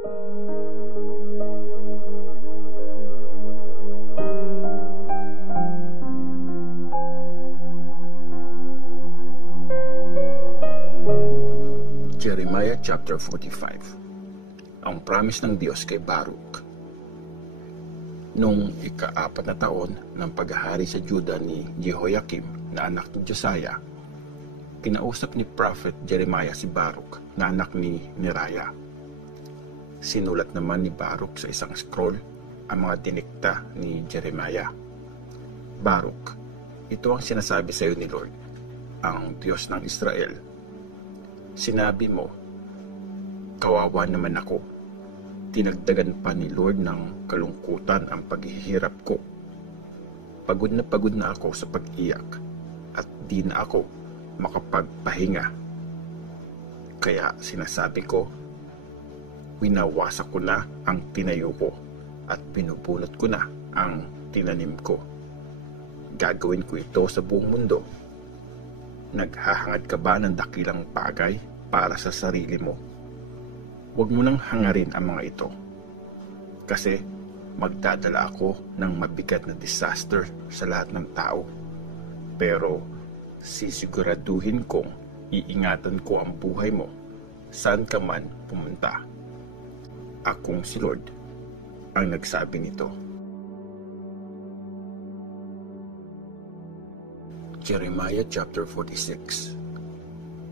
Jeremiah chapter 45. Ang promise ng Diyos kay Baruch. Noong ika-4 na taon ng paghahari sa Juda ni Jehoiakim na anak ni Josiah, kinausap ni Prophet Jeremiah si Baruch na anak ni Neriah. Sinulat naman ni Baruch sa isang scroll ang mga dinikta ni Jeremiah. Baruch, ito ang sinasabi sa iyo ni Lord, ang Diyos ng Israel. Sinabi mo, kawawa naman ako. Tinagdagan pa ni Lord ng kalungkutan ang paghihirap ko. Pagod na ako sa pag-iyak at di na ako makapagpahinga. Kaya sinasabi ko, winawasak ko na ang tinayo ko at binubunot ko na ang tinanim ko. Gagawin ko ito sa buong mundo. Naghahangad ka ba ng dakilang bagay para sa sarili mo? Huwag mo nang hangarin ang mga ito. Kasi magdadala ako ng mabigat na disaster sa lahat ng tao. Pero sisiguraduhin kong iingatan ko ang buhay mo saan ka man pumunta. Akong si Lord ang nagsabi nito. Jeremiah chapter 46.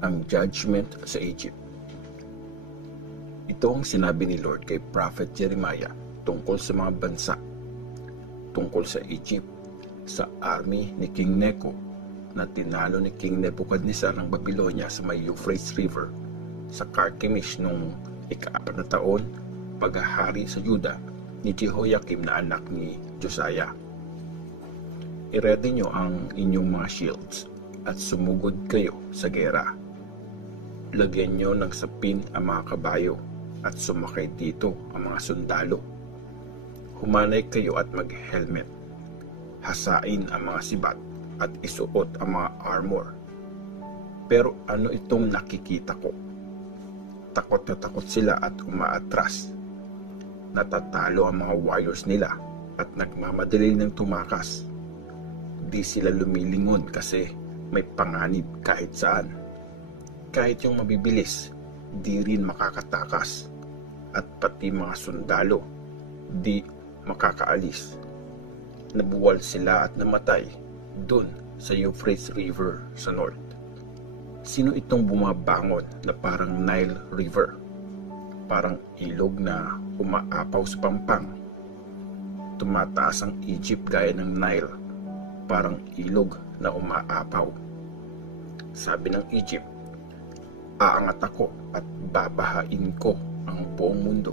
Ang judgment sa Egypt. Ito ang sinabi ni Lord kay Prophet Jeremiah tungkol sa mga bansa, tungkol sa Egypt, sa army ni King Necho na tinalo ni King Nebuchadnezzar ng Babylonia sa may Euphrates River sa Carchemish noong ika-4 na taon paghahari sa Juda ni Jehoiakim na anak ni Josiah. I-ready nyo ang inyong mga shields at sumugod kayo sa gera. Lagyan nyo ng sapin ang mga kabayo at sumakay dito ang mga sundalo. Humanay kayo at mag-helmet. Hasain ang mga sibat at isuot ang mga armor. Pero ano itong nakikita ko? Takot na takot sila at umaatras. Natatalo ang mga warriors nila at nagmamadali ng tumakas. Di sila lumilingon kasi may panganib kahit saan. Kahit yung mabibilis, di rin makakatakas. At pati mga sundalo, di makakaalis. Nabuwal sila at namatay dun sa Euphrates River sa north. Sino itong bumabangon na parang Nile River? Parang ilog na umaapaw sa pampang. Tumataas ang Egypt gaya ng Nile, parang ilog na umaapaw. Sabi ng Egypt, aangat ako at babahain ko ang buong mundo.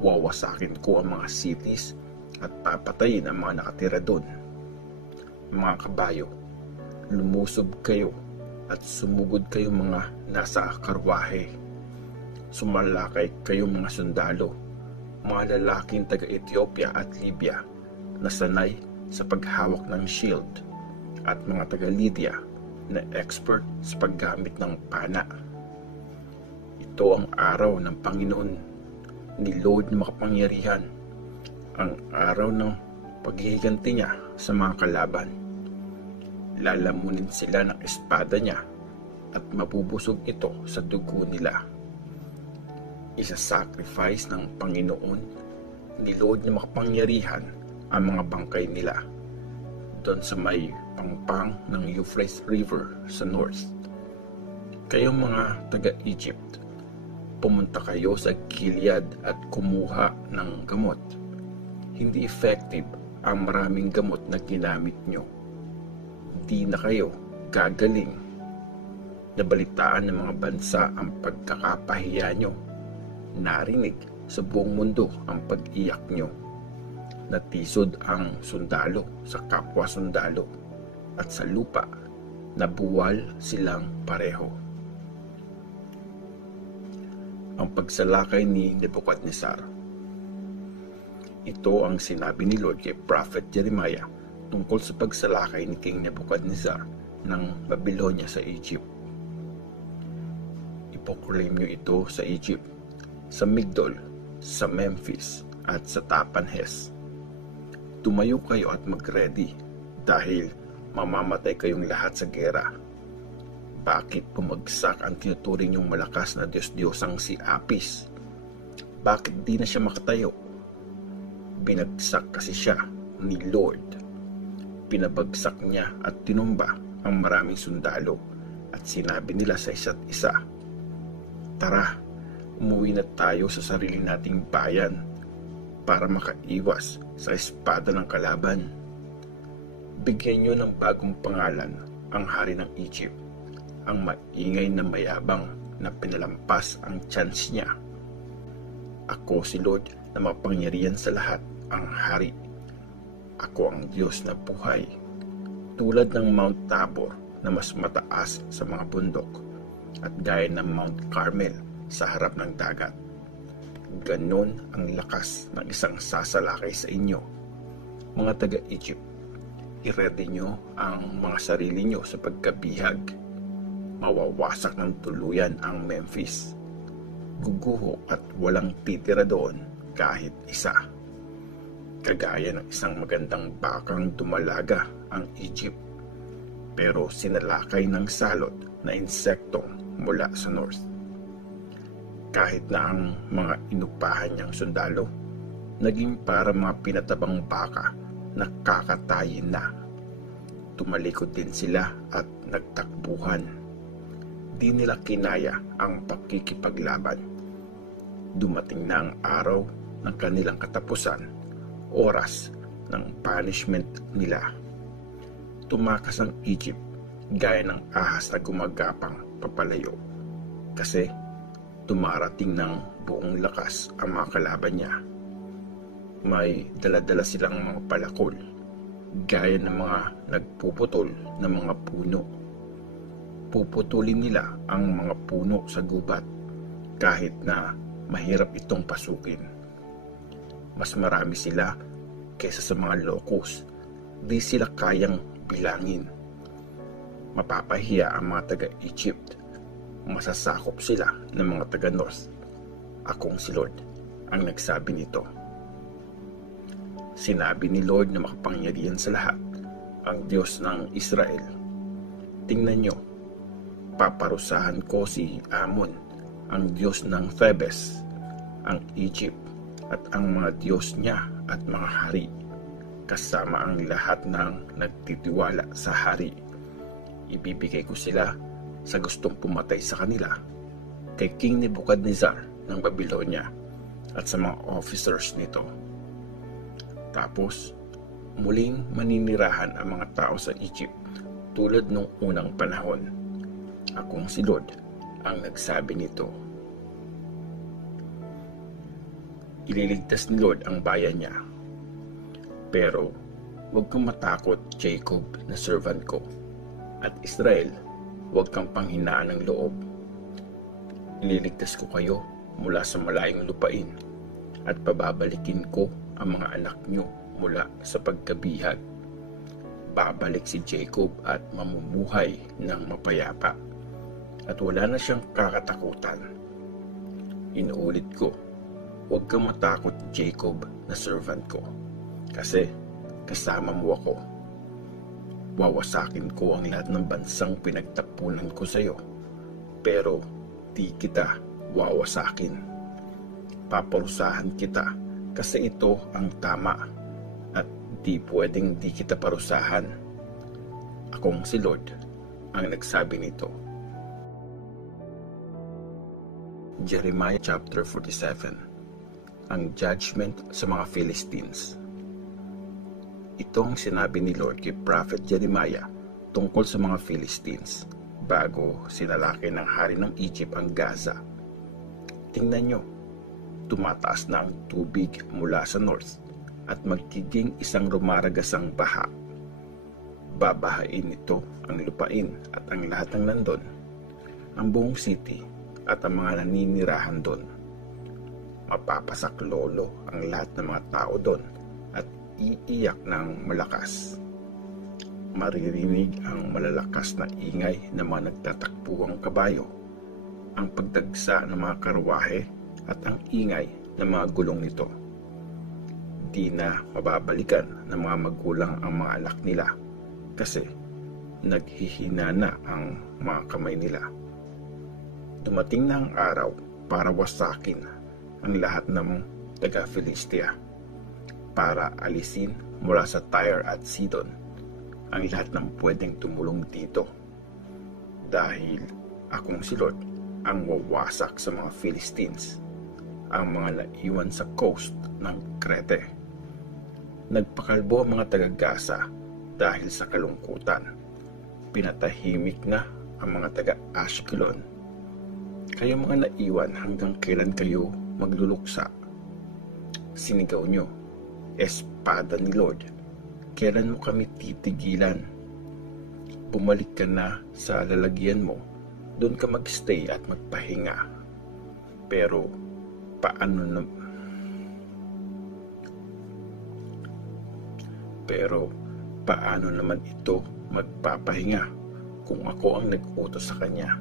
Wawasakin ko ang mga cities at papatayin ang mga nakatira doon. Mga kabayo, lumusob kayo at sumugod kayo mga nasa karwahe. Sumalakay kayo mga sundalo, mga lalaking taga-Ethiopia at Libya na sanay sa paghawak ng shield at mga taga-Lydia na expert sa paggamit ng pana. Ito ang araw ng Panginoon ni Lord na makapangyarihan, ang araw ng paghihiganti niya sa mga kalaban. Lalamunin sila ng espada niya at mabubusog ito sa dugo nila. Isa-sacrifice ng Panginoon ni Lord na makapangyarihan ang mga bangkay nila doon sa may pangpang ng Euphrates River sa north. Kayong mga taga-Egypt, pumunta kayo sa Gilead at kumuha ng gamot. Hindi effective ang maraming gamot na ginamit nyo. Di na kayo gagaling. Nabalitaan ng mga bansa ang pagkakapahiya nyo. Narinig sa buong mundo ang pag-iyak nyo. Natisod ang sundalo sa kapwa sundalo at sa lupa nabuwal silang pareho. Ang pagsalakay ni Nebuchadnezzar. Ito ang sinabi ni Lord kay Prophet Jeremiah tungkol sa pagsalakay ni King Nebuchadnezzar ng Babylonia sa Egypt. Ipoklaim niyo ito sa Egypt. sa Migdol, sa Memphis, at sa Tapanhes. Tumayo kayo at mag-ready dahil mamamatay kayong lahat sa gera. Bakit bumagsak ang tinuturing niyong malakas na Diyos-Diyosang si Apis? Bakit di na siya makatayo? Binagsak kasi siya ni Lord. Pinabagsak niya at tinumba ang maraming sundalo at sinabi nila sa isa't isa, "Tara, umuwi na tayo sa sarili nating bayan para makaiwas sa espada ng kalaban. Bigyan niyo ng bagong pangalan ang hari ng Egypt, ang maingay na mayabang na pinalampas ang chance niya. Ako si Lord na mapangyarihan sa lahat, ang hari. Ako ang Diyos na buhay, tulad ng Mount Tabor na mas mataas sa mga bundok at gaya ng Mount Carmel sa harap ng dagat. Ganon ang lakas ng isang sasalakay sa inyo. Mga taga-Egypt, i-ready nyo ang mga sarili nyo sa pagkabihag. Mawawasak ng tuluyan ang Memphis. Guguho at walang titira doon kahit isa. Kagaya ng isang magandang bakang dumalaga ang Egypt, pero sinalakay ng salot na insektong mula sa north. Kahit na ang mga inupahan niyang sundalo naging para mga pinatabang baka na kakatayin na. Tumalikod din sila at nagtakbuhan. Di nila kinaya ang pakikipaglaban. Dumating na ang araw ng kanilang katapusan, oras ng punishment nila. Tumakas ang Egypt gaya ng ahas na gumagapang papalayo kasi dumarating ng buong lakas ang mga kalaban niya. May daladala silang mga palakol, gaya ng mga nagpuputol ng mga puno. Puputulin nila ang mga puno sa gubat kahit na mahirap itong pasukin. Mas marami sila kaysa sa mga locust. Di sila kayang bilangin. Mapapahiya ang mga taga-Egypt. Masasakop sila ng mga taga-North. Akong si Lord ang nagsabi nito. Sinabi ni Lord na makapangyarihan sa lahat, ang Diyos ng Israel. Tingnan nyo, paparusahan ko si Amon, ang Diyos ng Thebes, ang Egypt, at ang mga Diyos niya at mga hari, kasama ang lahat ng nagtitiwala sa hari. Ibibigay ko sila sa gustong pumatay sa kanila, kay King Nebuchadnezzar ng Babylonia at sa mga officers nito. Tapos, muling maninirahan ang mga tao sa Egypt tulad nung unang panahon. Akong si Lord ang nagsabi nito. Ililigtas ni Lord ang bayan niya. Pero, huwag kang matakot, Jacob na servant ko, at Israel, huwag kang panghinaan ng loob. Ililigtas ko kayo mula sa malayong lupain at pababalikin ko ang mga anak nyo mula sa pagkabihag. Babalik si Jacob at mamumuhay ng mapayapa at wala na siyang kakatakutan. Inuulit ko, huwag kang matakot, Jacob na servant ko, kasi kasama mo ako. Wawasakin ko ang lahat ng bansang pinagtapunan ko sa iyo, pero di kita wawasakin. Paparusahan kita kasi ito ang tama at di pwedeng di kita parusahan. Akong si Lord ang nagsabi nito. Jeremiah chapter 47. Ang judgment sa mga Philistines. Itong sinabi ni Lord kay Prophet Jeremiah tungkol sa mga Philistines bago sinalaki ng hari ng Egypt ang Gaza. Tingnan nyo, tumataas na ang tubig mula sa north at magiging isang rumaragasang baha. Babahain nito ang lupain at ang lahat ng nandun, ang buong city at ang mga naninirahan doon. Mapapasaklolo ang lahat ng mga tao doon at iiyak ng malakas. Maririnig ang malalakas na ingay ng mga nagtatakbuhang kabayo, ang pagdagsa ng mga karwahe at ang ingay ng mga gulong nito. Di na mababalikan ng mga magulang ang mga anak nila kasi naghihina na ang mga kamay nila. Dumating na ang araw para wasakin ang lahat ng taga-Filistia, para alisin mula sa Tyre at Sidon ang lahat ng pwedeng tumulong dito, dahil akong si Lord ang wawasak sa mga Philistines, ang mga naiwan sa coast ng Crete. Nagpakalbo ang mga taga-Gaza dahil sa kalungkutan. Pinatahimik na ang mga taga-Ashkelon. Kayo mga naiwan, hanggang kailan kayo magluluksa? Sinigaw nyo, espada ni Lord, kailan mo kami titigilan? Bumalik ka na sa lalagyan mo, doon ka magstay at magpahinga. Pero paano naman ito magpapahinga kung ako ang nag-utos sa kanya?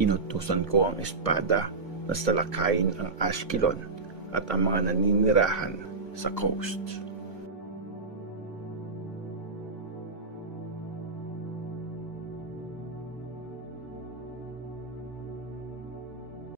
Inutusan ko ang espada na salakayin ang Ashkelon at ang mga naninirahan sa coast.